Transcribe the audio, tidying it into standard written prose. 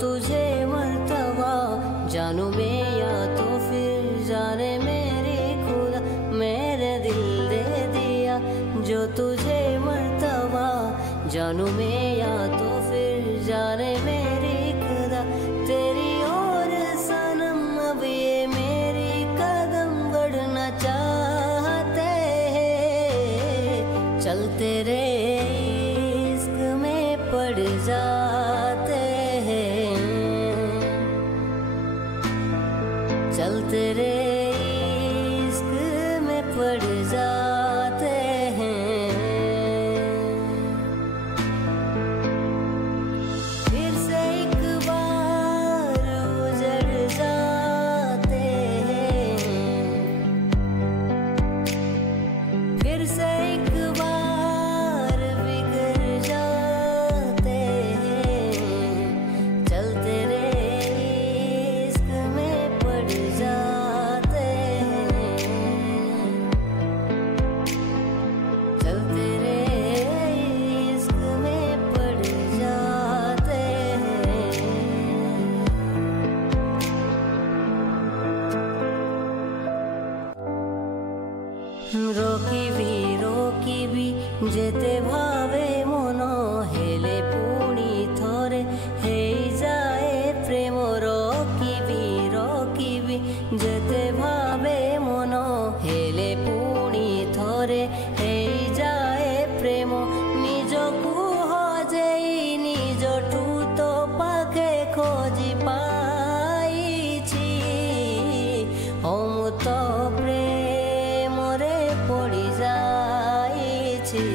तुझे मर्तबा जानू मैं या तो फिर जाने मेरी खुदा। मेरे दिल दे दिया जो तुझे मर्तबा जानू मैं या तो फिर जाने मेरी खुदा। तेरी और सनम अब ये मेरी कदम बढ़ना चाहते हैं। चल तेरे इश्क में पड़ जाते हैं। चल तेरे इश्क में पड़ जाते हैं। फिर से एक बार उजड़ जाते हैं। फिर से एक बार बिगड़ जाते हैं। चल तेरे इश्क में पड़ जाते हैं। चल तेरे इश्क में पड़ जाते हैं। रोकी भी जेते भावे मनो हेले पुणी थोरे हे जाए प्रेम। रोकी भी जेते भावे मनो हेले पुणी थोरे हे जाए प्रेम। निजकू हजेई निजठू तो पाखे खोजी पाइछि। हम तो प्रेम रे पड़ी जाइछि।